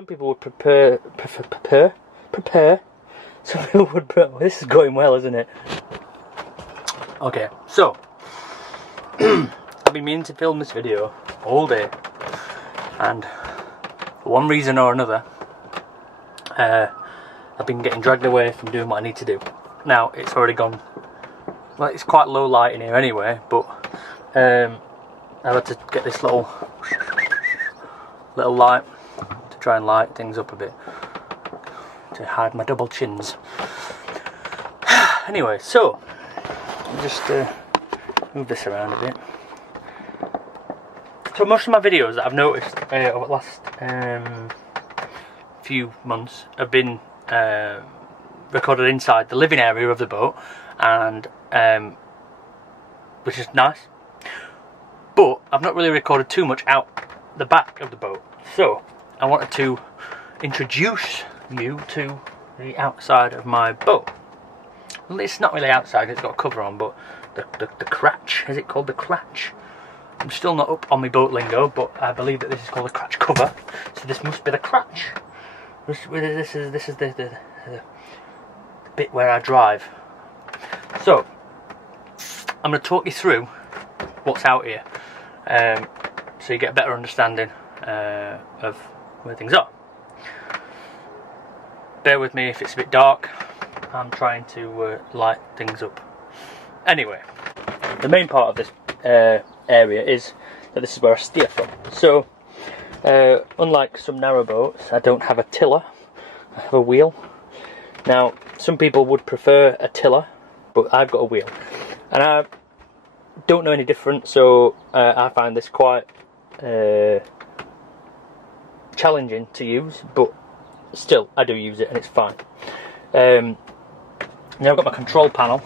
Some people would prepare. Some people would. This is going well, isn't it? Okay, so I've been meaning to film this video all day, and for one reason or another, I've been getting dragged away from doing what I need to do. Now it's already gone. Well, it's quite low light in here anyway, but I've had to get this little light to try and light things up a bit to hide my double chins. Anyway, so I'll just move this around a bit. So most of my videos that I've noticed over the last few months have been recorded inside the living area of the boat, and which is nice, but I've not really recorded too much out the back of the boat. So I wanted to introduce you to the outside of my boat. Well, it's not really outside, it's got a cover on, but the cratch, is it called the cratch? I'm still not up on my boat lingo, but I believe that this is called a cratch cover, so this must be the cratch. This is the bit where I drive. So I'm going to talk you through what's out here, so you get a better understanding of where things are. Bear with me if it's a bit dark, I'm trying to light things up. Anyway, the main part of this area is that this is where I steer from. So unlike some narrow boats, I don't have a tiller, I have a wheel. Now some people would prefer a tiller, but I've got a wheel, and I don't know any different, so I find this quite challenging to use, but still I do use it and it's fine. Now I've got my control panel,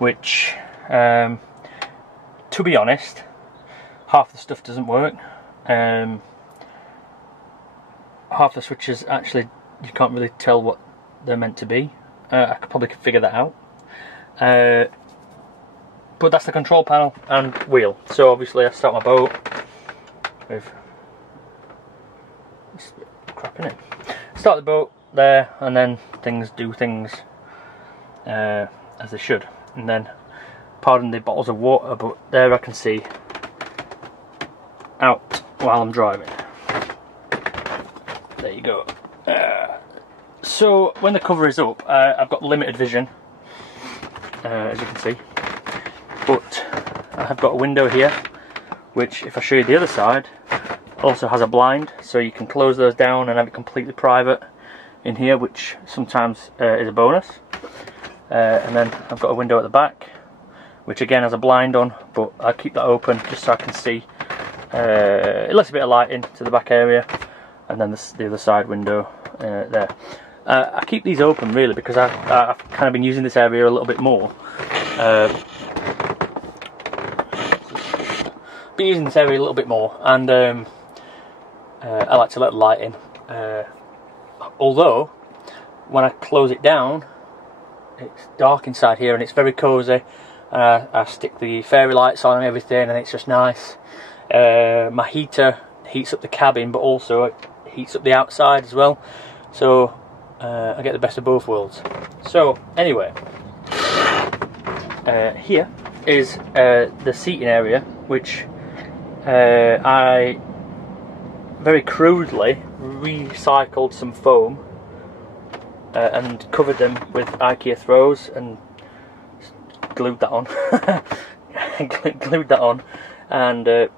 which to be honest, half the stuff doesn't work. Half the switches actually you can't really tell what they're meant to be. I could probably figure that out. But that's the control panel and wheel. So obviously I start my boat with crap in it. Start the boat there, and then things do things as they should. And then, pardon the bottles of water, but there I can see out while I'm driving. There you go. So when the cover is up, I've got limited vision, as you can see, but I have got a window here, which if I show you the other side, also has a blind, so you can close those down and have it completely private in here, which sometimes is a bonus. And then I've got a window at the back, which again has a blind on, but I keep that open just so I can see. It lets a bit of light into the back area, and then the other side window there. I keep these open really because I've kind of been using this area a little bit more. Been using this area a little bit more, and I like to let the light in. Although when I close it down, it's dark inside here and it's very cosy. I stick the fairy lights on and everything, and it's just nice. My heater heats up the cabin, but also it heats up the outside as well, so I get the best of both worlds. So anyway, here is the seating area, which I very crudely recycled some foam and covered them with IKEA throws and glued that on. Glued that on, and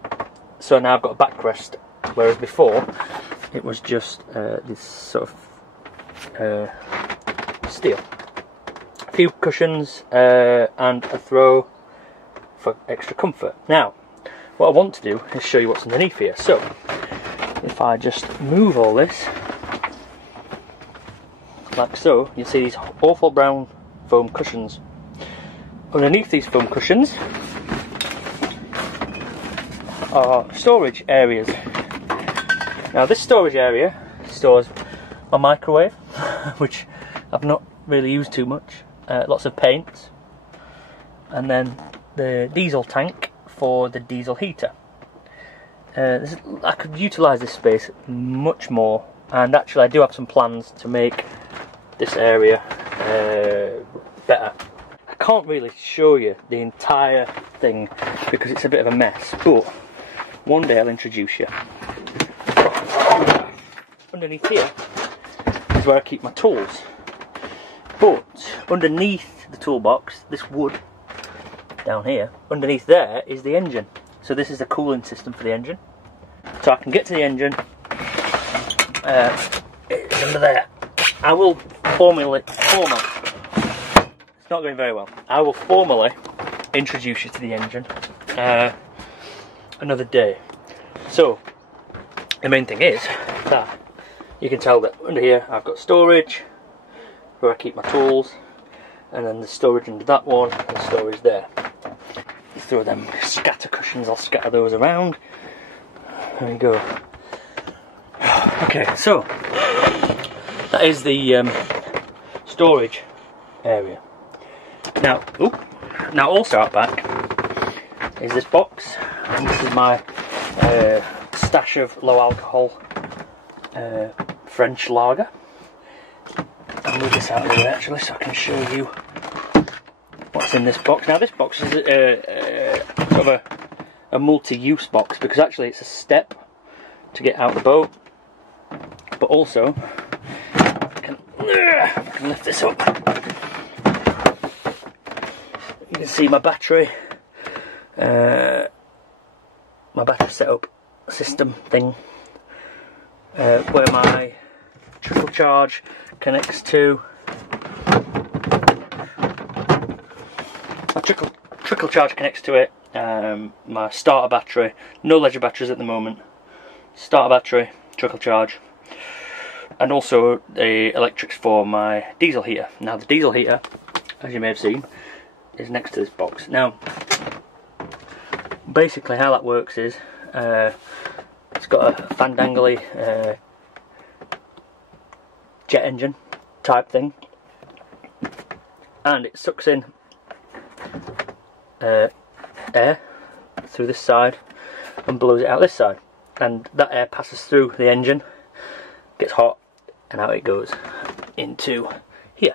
so now I've got a backrest, whereas before it was just this sort of steel. A few cushions and a throw for extra comfort. Now what I want to do is show you what's underneath here. So if I just move all this like so, you'll see these awful brown foam cushions. Underneath these foam cushions are storage areas. Now this storage area stores my microwave, which I've not really used too much, lots of paints, and then the diesel tank for the diesel heater. I could utilise this space much more and actually I do have some plans to make this area better. I can't really show you the entire thing because it's a bit of a mess, but one day I'll introduce you. Underneath here is where I keep my tools, but underneath the toolbox, this wood down here, underneath there is the engine. So this is the cooling system for the engine. So I can get to the engine, it's under there. I will formally, it's not going very well. I will formally introduce you to the engine another day. So the main thing is that you can tell that under here I've got storage where I keep my tools, and then the storage under that one, and the storage there. Throw them scatter cushions, I'll scatter those around. There we go. Okay, so that is the storage area. Now, now also out back is this box, and this is my stash of low alcohol French lager. I'll move this out of the way actually so I can show you what's in this box. Now this box is sort of a multi-use box because actually it's a step to get out the boat, but also I can lift this up. You can see my battery, my battery setup system thing, where my trickle charge connects to. My trickle charge connects to it. My starter battery, no ledger batteries at the moment. Starter battery, trickle charge, and also the electrics for my diesel heater. Now the diesel heater, as you may have seen, is next to this box. Now, basically how that works is it's got a fandangly jet engine type thing, and it sucks in air through this side and blows it out this side, and that air passes through the engine, gets hot, and out it goes into here.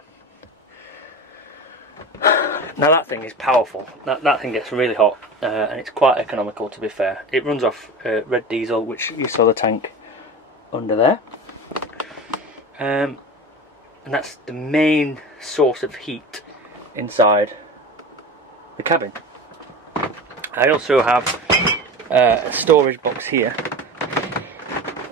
Now that thing is powerful. That thing gets really hot, and it's quite economical, to be fair. It runs off red diesel, which you saw the tank under there, and that's the main source of heat inside the cabin. I also have a storage box here,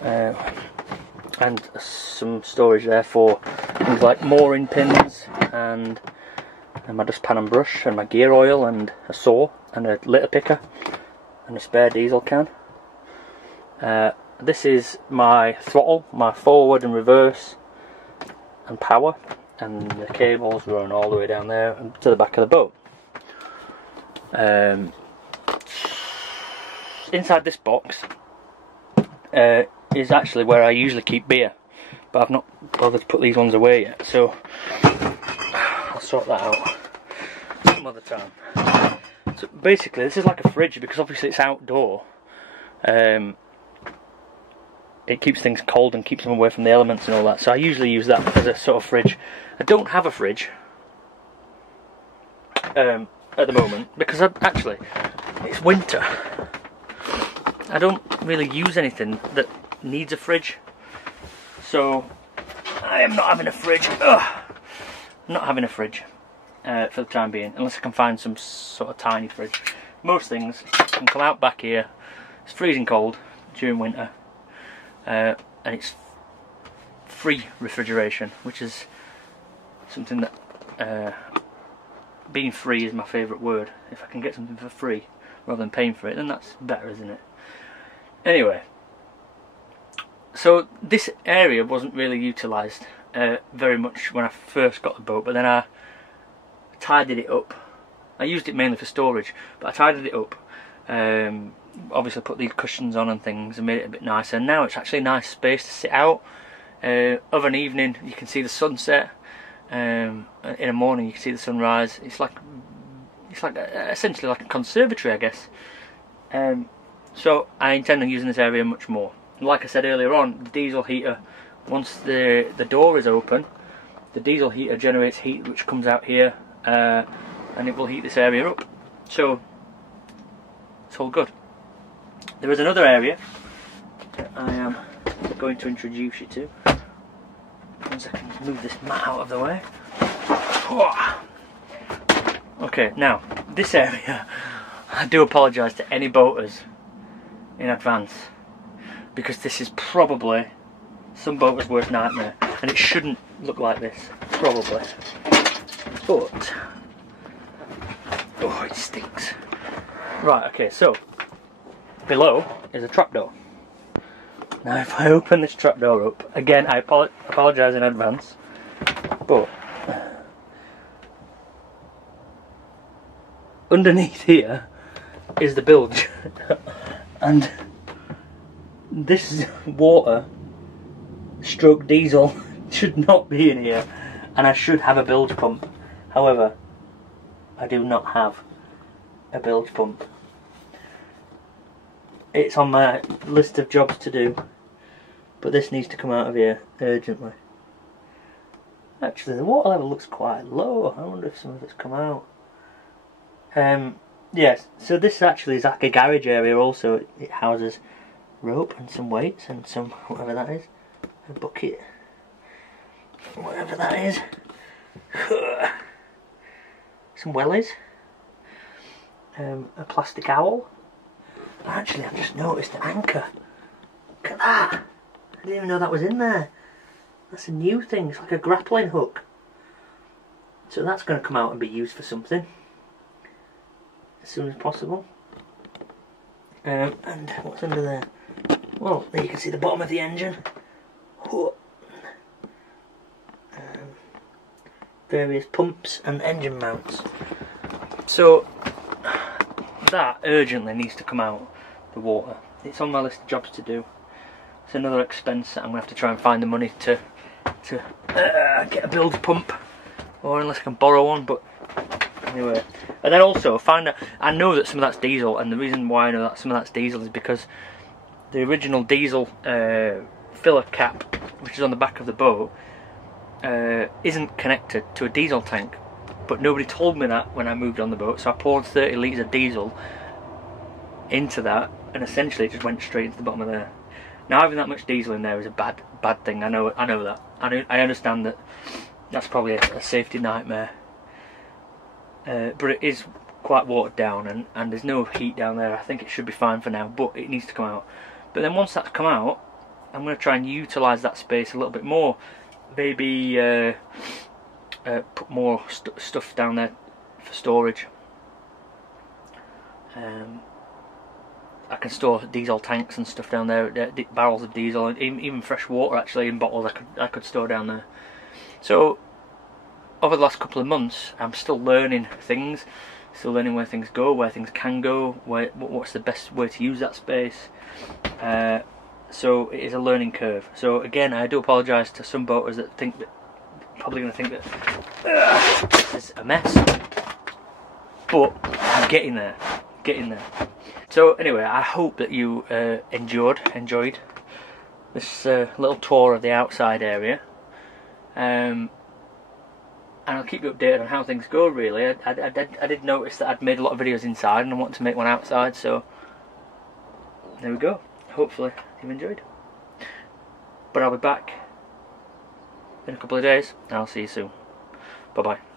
and some storage there for things like mooring pins and my dustpan and brush and my gear oil and a saw and a litter picker and a spare diesel can. This is my throttle, my forward and reverse and power, and the cables run all the way down there and to the back of the boat. Inside this box is actually where I usually keep beer, but I've not bothered to put these ones away yet, so I'll sort that out some other time. So basically this is like a fridge because obviously it's outdoor. It keeps things cold and keeps them away from the elements and all that, so I usually use that as a sort of fridge. I don't have a fridge at the moment because actually it's winter. I don't really use anything that needs a fridge, so I am not having a fridge. I'm not having a fridge for the time being, unless I can find some sort of tiny fridge. Most things can come out back here. It's freezing cold during winter, and it's free refrigeration, which is something that being free is my favourite word. If I can get something for free rather than paying for it, then that's better, isn't it? Anyway, so this area wasn't really utilised very much when I first got the boat, but then I tidied it up. I used it mainly for storage, but I tidied it up. Obviously put these cushions on and things and made it a bit nicer, and now it's actually a nice space to sit out. Of an evening you can see the sunset, in the morning you can see the sunrise. It's like essentially like a conservatory, I guess. So I intend on using this area much more. Like I said earlier on, the diesel heater once the door is open, the diesel heater generates heat which comes out here, and it will heat this area up. So it's all good. There is another area that I am going to introduce you to. Once I can move this mat out of the way. Okay, now this area, I do apologise to any boaters in advance, because this is probably some boaters' worst nightmare, and it shouldn't look like this, probably. But oh, it stinks. Right, okay, so below is a trapdoor. Now if I open this trapdoor up, again I apologise in advance, but underneath here is the bilge, and this water stroke diesel should not be in here, and I should have a bilge pump. However, I do not have a bilge pump. It's on my list of jobs to do, but this needs to come out of here urgently. Actually, the water level looks quite low. I wonder if some of it's come out. Yes, so this actually is like a garage area also. It houses rope and some weights and some, whatever that is, a bucket, whatever that is, some wellies, a plastic owl. Actually, I've just noticed an anchor. Look at that! I didn't even know that was in there. That's a new thing. It's like a grappling hook. So that's going to come out and be used for something as soon as possible. And what's under there? Well, there you can see the bottom of the engine. Various pumps and engine mounts. So that urgently needs to come out, the water. It's on my list of jobs to do. It's another expense that I'm going to have to try and find the money to get a bilge pump, or unless I can borrow one, but anyway. And then also find out, I know that some of that's diesel, and the reason why I know that some of that's diesel is because the original diesel filler cap, which is on the back of the boat, isn't connected to a diesel tank. But nobody told me that when I moved on the boat, so I poured 30 litres of diesel into that, and essentially it just went straight into the bottom of there. Now having that much diesel in there is a bad thing. I know that. I understand that that's probably a safety nightmare, but it is quite watered down, and there's no heat down there. I think it should be fine for now, but it needs to come out. But then once that's come out, I'm going to try and utilise that space a little bit more. Maybe put more stuff down there for storage. I can store diesel tanks and stuff down there, barrels of diesel, and even fresh water actually in bottles I could store down there. So over the last couple of months I'm still learning things, still learning where things go, where things can go, what's the best way to use that space. So it is a learning curve. So again, I do apologise to some boaters that think that, probably going to think that this is a mess, but I'm getting there. So anyway, I hope that you enjoyed this little tour of the outside area, and I'll keep you updated on how things go. Really, I did notice that I'd made a lot of videos inside, and I want to make one outside, so there we go. Hopefully you've enjoyed, but I'll be back in a couple of days, and I'll see you soon. Bye bye.